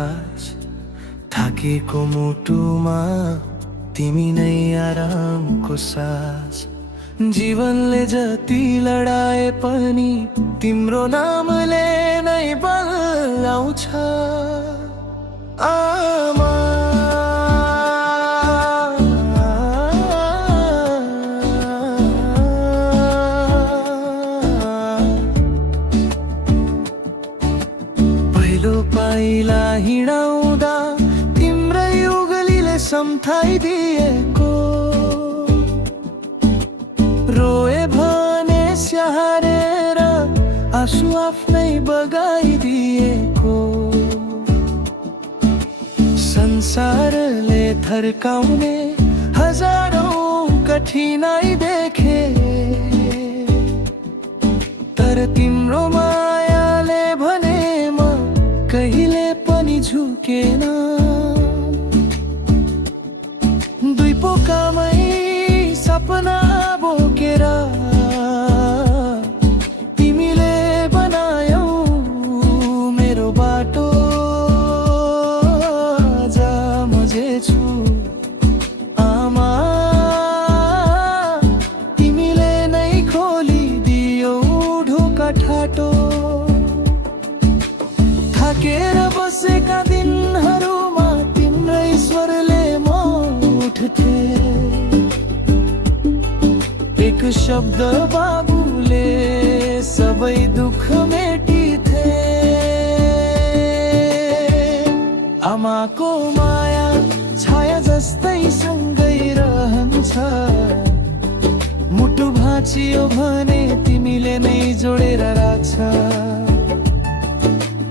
सास थाकेको मुटुमा तिमी नै आरामको सास। जीवनले जति लडाए पनि तिम्रो नामले नै बल आउँछ। आमा पहिलो पाइला हिँडाउँदा तिम्रै उगलीले सम्झाइदिएको, रोए भने स्याहारेर आँसु आफ्नै बगाइदिएको। संसारले थर्काउने हजारौं कठिनाई देखे, तर तिम्रो मायाले भने म कहिले पनि झुकेन। दुई पोकामै सपना बोकेर तिमीले बनायौ मेरो बाटो। आज म जे छु आमा, तिमीले नै खोलिदियौ ढोका ठाटो। थाकेर बसेका दिनहरूमा तिम्रै स्वरले म उठ्थे, एक शब्द बाबुले सबै दुःख मेटिथे। आमाको माया छाया जस्तै सँगै रहन्छ, मुटु भाँचियो भने तिमीले नै जोडेर राख्छ।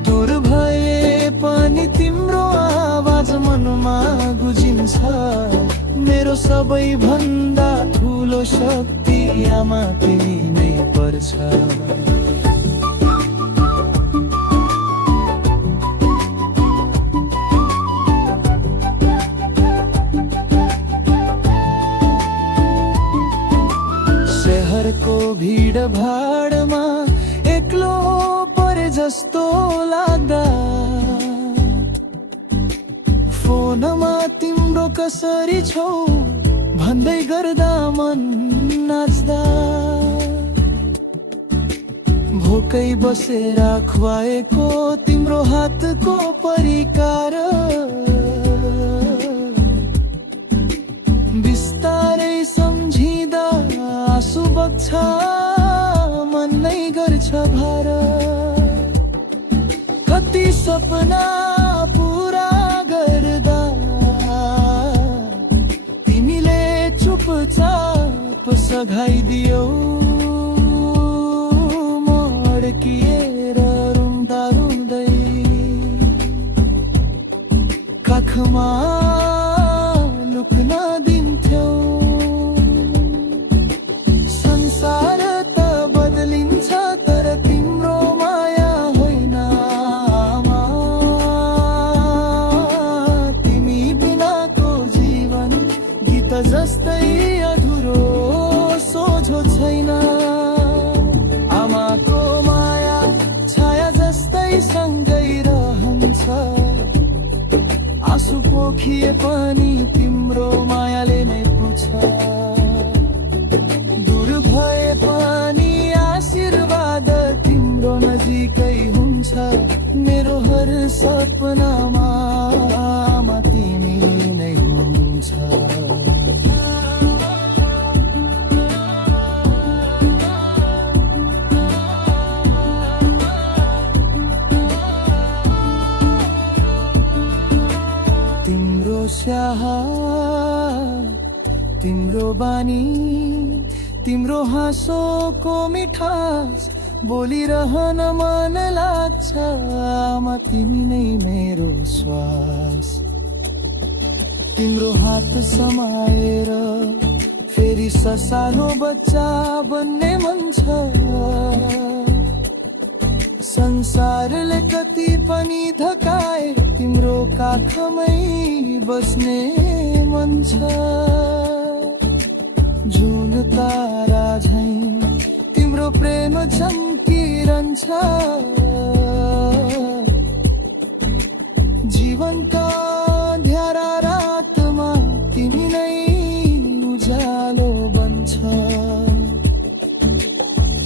दूर भए पनि तिम्रो आवाज मनमा गुजिन्छ, मेरो सबैभन्दा ठुलो शक्ति आमा तिमी नै पर्छ। शहरको भिड भाडमा एक्लो परे जस्तो लाग्दा, फोनमा तिम्रो कसरी छौ भन्दै गर्दा मन नाच्दा, भोकै बसेर खुवाएको तिम्रो हातको परिकार, बिस्तारै सम्झिँदा आँसु बग्छ मन नै गर्छ भार। कति सपना पुरा गर्दा तिमीले चुपचाप सघाइदियौ, म अड्किएर रुँदा रुँदै काखमा लुक्न दिन्थ्यौ। संसार त बदलिन्छ तर तिम्रो माया होइन आमा, तिमी बिनाको जीवन गीत जस्तै अधुरो सोझो छैन। आमाको माया छाया जस्तै सँगै रहन्छ, आँसु पोखिए पनि तिम्रो मायाले नै पुछ। दूर भए पनि आशीर्वाद तिम्रो नजिकै हुन्छ, मेरो हर सपनामा आमा तिमी नै हुनुहुन्छ। तिम्रो स्याह तिम्रो बानी तिम्रो हाँसोको मिठास बोलिरहन मन लाग्छ आमा तिमी नै मेरो श्वास। तिम्रो हात समाएर फेरि ससानो बच्चा बन्ने मन छ। संसारले कति पनि धकाए तिम्रो काखमै बस्ने मन छ। जुन तारा झैं तिम्रो प्रेम झम्किरहन्छ। जीवनका अँध्यारा रातमा तिमी नै उज्यालो बन्छ।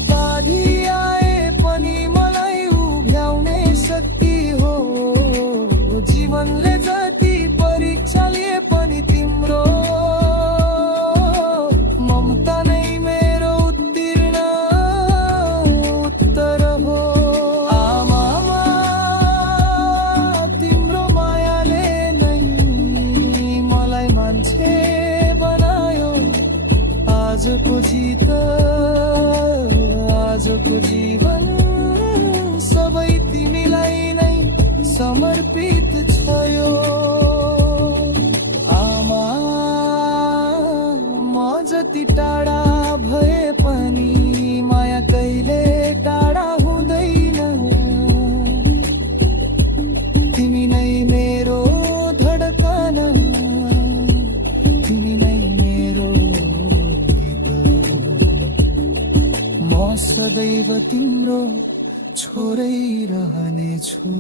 बाधी आए पनि मलाई उभ्याउने शक्ति हो, जीवनले जति परीक्षा लिए पनि तिम्रो ममता नै मेरो उत्तीर्ण उत्तर हो। आमामा तिम्रो मायाले नै मलाई मान्छे बनायो। आजको जित आजको जीवन सबै तिमीलाई नै समर्पित छ यो। आमा म जति टाढा भए पनि माया कहिले टाढा हुँदैन। तिमी नै मेरो धडकन, तिमी नै मेरो गीत। म सदैव तिम्रो छोरै रहनेछु।